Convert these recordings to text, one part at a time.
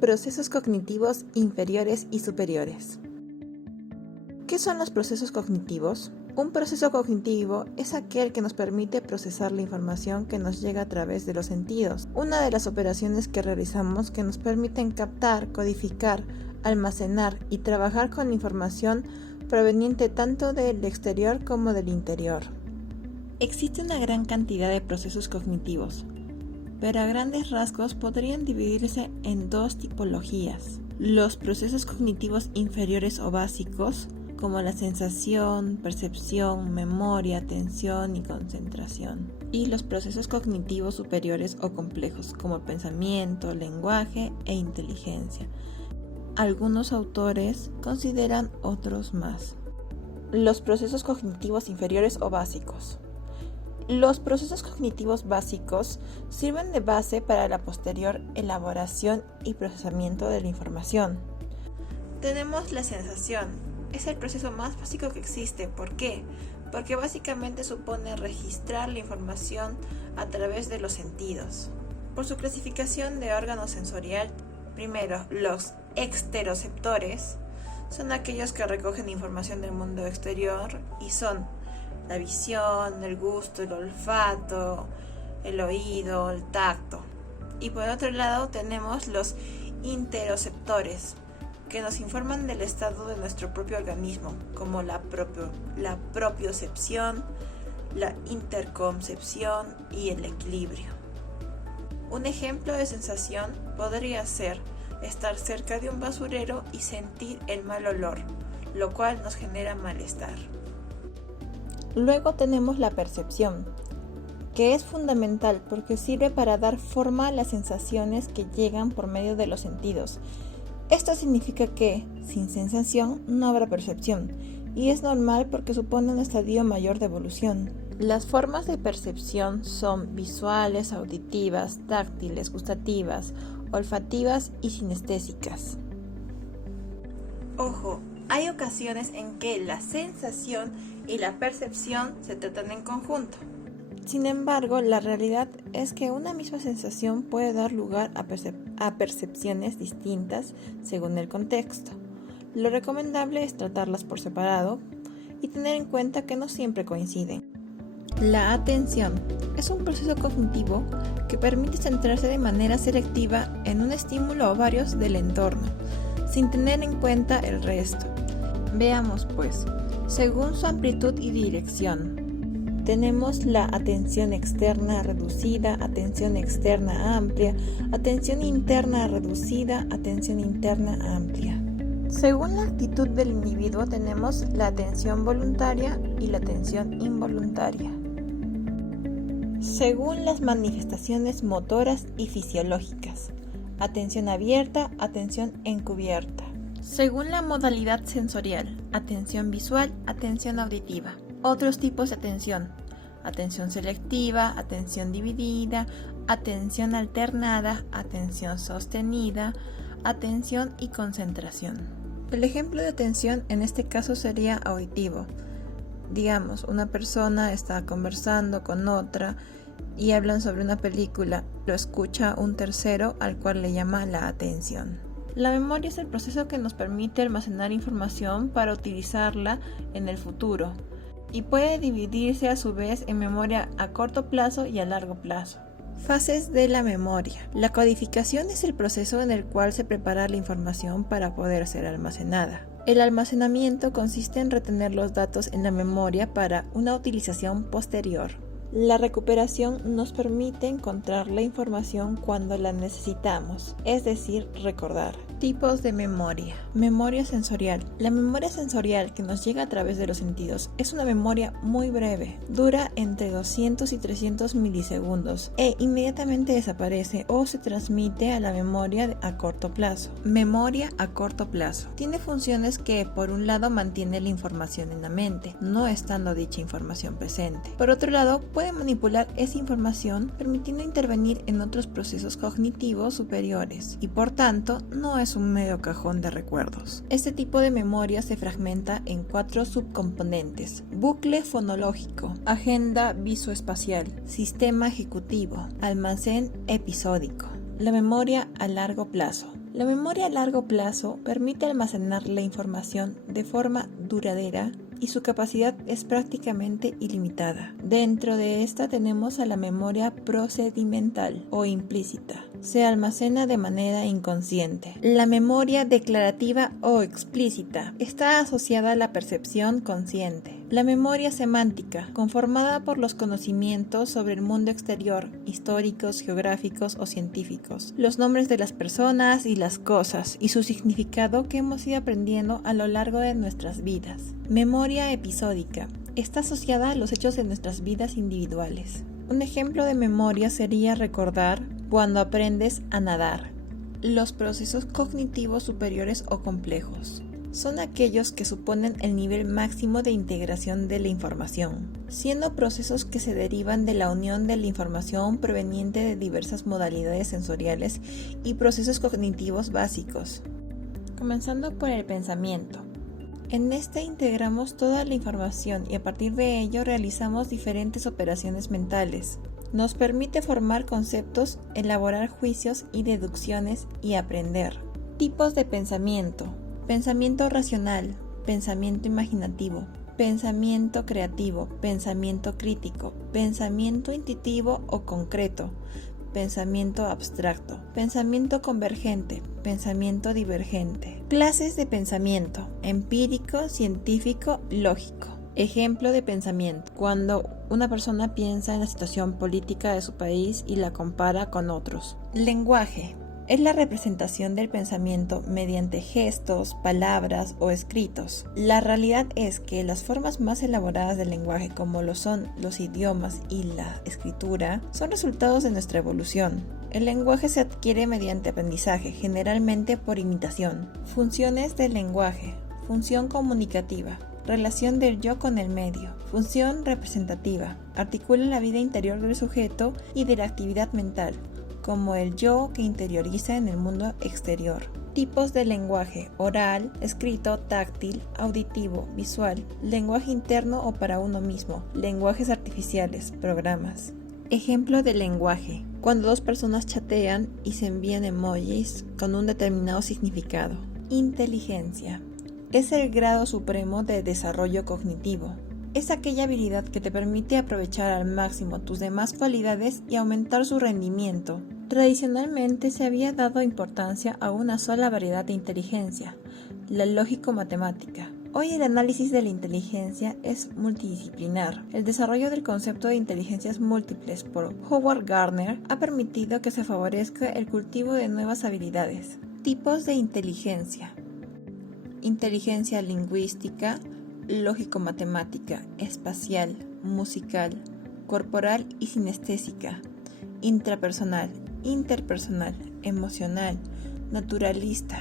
Procesos cognitivos inferiores y superiores. ¿Qué son los procesos cognitivos? Un proceso cognitivo es aquel que nos permite procesar la información que nos llega a través de los sentidos. Una de las operaciones que realizamos que nos permiten captar, codificar, almacenar y trabajar con información proveniente tanto del exterior como del interior. Existe una gran cantidad de procesos cognitivos, pero a grandes rasgos podrían dividirse en dos tipologías. Los procesos cognitivos inferiores o básicos, como la sensación, percepción, memoria, atención y concentración. Y los procesos cognitivos superiores o complejos, como pensamiento, lenguaje e inteligencia. Algunos autores consideran otros más. Los procesos cognitivos inferiores o básicos. Los procesos cognitivos básicos sirven de base para la posterior elaboración y procesamiento de la información. Tenemos la sensación. Es el proceso más básico que existe. ¿Por qué? Porque básicamente supone registrar la información a través de los sentidos. Por su clasificación de órgano sensorial, primero, los exteroceptores son aquellos que recogen información del mundo exterior y son la visión, el gusto, el olfato, el oído, el tacto. Y por otro lado tenemos los interoceptores, que nos informan del estado de nuestro propio organismo, como la propiocepción, la interconcepción y el equilibrio. Un ejemplo de sensación podría ser estar cerca de un basurero y sentir el mal olor, lo cual nos genera malestar. Luego tenemos la percepción, que es fundamental porque sirve para dar forma a las sensaciones que llegan por medio de los sentidos. Esto significa que, sin sensación, no habrá percepción, y es normal porque supone un estadio mayor de evolución. Las formas de percepción son visuales, auditivas, táctiles, gustativas, olfativas y sinestésicas. Ojo, hay ocasiones en que la sensación y la percepción se tratan en conjunto. Sin embargo, la realidad es que una misma sensación puede dar lugar a percepciones distintas según el contexto. Lo recomendable es tratarlas por separado y tener en cuenta que no siempre coinciden. La atención es un proceso cognitivo que permite centrarse de manera selectiva en un estímulo o varios del entorno, sin tener en cuenta el resto. Veamos pues, según su amplitud y dirección. Tenemos la atención externa reducida, atención externa amplia, atención interna reducida, atención interna amplia. Según la actitud del individuo tenemos la atención voluntaria y la atención involuntaria. Según las manifestaciones motoras y fisiológicas, atención abierta, atención encubierta. Según la modalidad sensorial, atención visual, atención auditiva. Otros tipos de atención: atención selectiva, atención dividida, atención alternada, atención sostenida, atención y concentración. El ejemplo de atención en este caso sería auditivo. Digamos, una persona está conversando con otra y hablan sobre una película, lo escucha un tercero al cual le llama la atención. La memoria es el proceso que nos permite almacenar información para utilizarla en el futuro y puede dividirse a su vez en memoria a corto plazo y a largo plazo. Fases de la memoria. La codificación es el proceso en el cual se prepara la información para poder ser almacenada. El almacenamiento consiste en retener los datos en la memoria para una utilización posterior. La recuperación nos permite encontrar la información cuando la necesitamos, es decir, recordar. Tipos de memoria. Memoria sensorial. La memoria sensorial que nos llega a través de los sentidos es una memoria muy breve. Dura entre 200 y 300 milisegundos e inmediatamente desaparece o se transmite a la memoria a corto plazo. Memoria a corto plazo. Tiene funciones que, por un lado, mantiene la información en la mente, no estando dicha información presente. Por otro lado, puede manipular esa información permitiendo intervenir en otros procesos cognitivos superiores y, por tanto, no es un mero cajón de recuerdos. Este tipo de memoria se fragmenta en 4 subcomponentes: bucle fonológico, agenda visoespacial, sistema ejecutivo, almacén episódico. La memoria a largo plazo. La memoria a largo plazo permite almacenar la información de forma duradera y su capacidad es prácticamente ilimitada. Dentro de esta tenemos a la memoria procedimental o implícita. Se almacena de manera inconsciente. La memoria declarativa o explícita está asociada a la percepción consciente. La memoria semántica, conformada por los conocimientos sobre el mundo exterior, históricos, geográficos o científicos, los nombres de las personas y las cosas y su significado que hemos ido aprendiendo a lo largo de nuestras vidas. Memoria episódica, está asociada a los hechos de nuestras vidas individuales. Un ejemplo de memoria sería recordar cuando aprendes a nadar. Los procesos cognitivos superiores o complejos son aquellos que suponen el nivel máximo de integración de la información, siendo procesos que se derivan de la unión de la información proveniente de diversas modalidades sensoriales y procesos cognitivos básicos. Comenzando por el pensamiento. En este integramos toda la información y a partir de ello realizamos diferentes operaciones mentales. Nos permite formar conceptos, elaborar juicios y deducciones y aprender. Tipos de pensamiento. Pensamiento racional, pensamiento imaginativo, pensamiento creativo, pensamiento crítico, pensamiento intuitivo o concreto, pensamiento abstracto, pensamiento convergente, pensamiento divergente. Clases de pensamiento: empírico, científico, lógico. Ejemplo de pensamiento: cuando una persona piensa en la situación política de su país y la compara con otros. Lenguaje: es la representación del pensamiento mediante gestos, palabras o escritos. La realidad es que las formas más elaboradas del lenguaje, como lo son los idiomas y la escritura, son resultados de nuestra evolución. El lenguaje se adquiere mediante aprendizaje, generalmente por imitación. Funciones del lenguaje: función comunicativa, relación del yo con el medio. Función representativa, articula la vida interior del sujeto y de la actividad mental, como el yo que interioriza en el mundo exterior. Tipos de lenguaje: oral, escrito, táctil, auditivo, visual, lenguaje interno o para uno mismo, lenguajes artificiales, programas. Ejemplo de lenguaje: cuando dos personas chatean y se envían emojis con un determinado significado. Inteligencia: es el grado supremo de desarrollo cognitivo. Es aquella habilidad que te permite aprovechar al máximo tus demás cualidades y aumentar su rendimiento. Tradicionalmente se había dado importancia a una sola variedad de inteligencia, la lógico-matemática. Hoy el análisis de la inteligencia es multidisciplinar. El desarrollo del concepto de inteligencias múltiples por Howard Gardner ha permitido que se favorezca el cultivo de nuevas habilidades. Tipos de inteligencia: inteligencia lingüística, lógico-matemática, espacial, musical, corporal y sinestésica, intrapersonal, interpersonal, emocional, naturalista,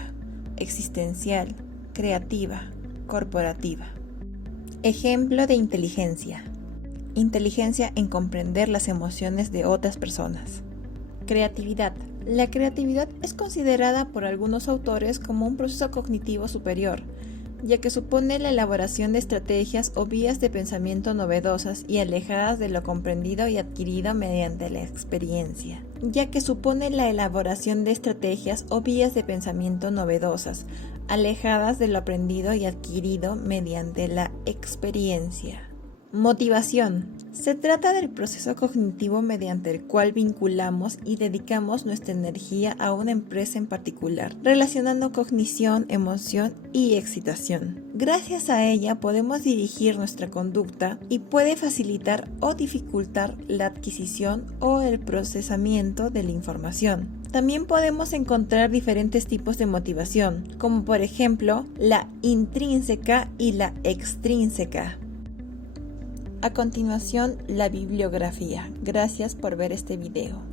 existencial, creativa, corporativa. Ejemplo de inteligencia: inteligencia en comprender las emociones de otras personas. Creatividad: la creatividad es considerada por algunos autores como un proceso cognitivo superior, ya que supone la elaboración de estrategias o vías de pensamiento novedosas y alejadas de lo comprendido y adquirido mediante la experiencia. Motivación: se trata del proceso cognitivo mediante el cual vinculamos y dedicamos nuestra energía a una empresa en particular, relacionando cognición, emoción y excitación. Gracias a ella podemos dirigir nuestra conducta y puede facilitar o dificultar la adquisición o el procesamiento de la información. También podemos encontrar diferentes tipos de motivación, como por ejemplo la intrínseca y la extrínseca. A continuación, la bibliografía. Gracias por ver este video.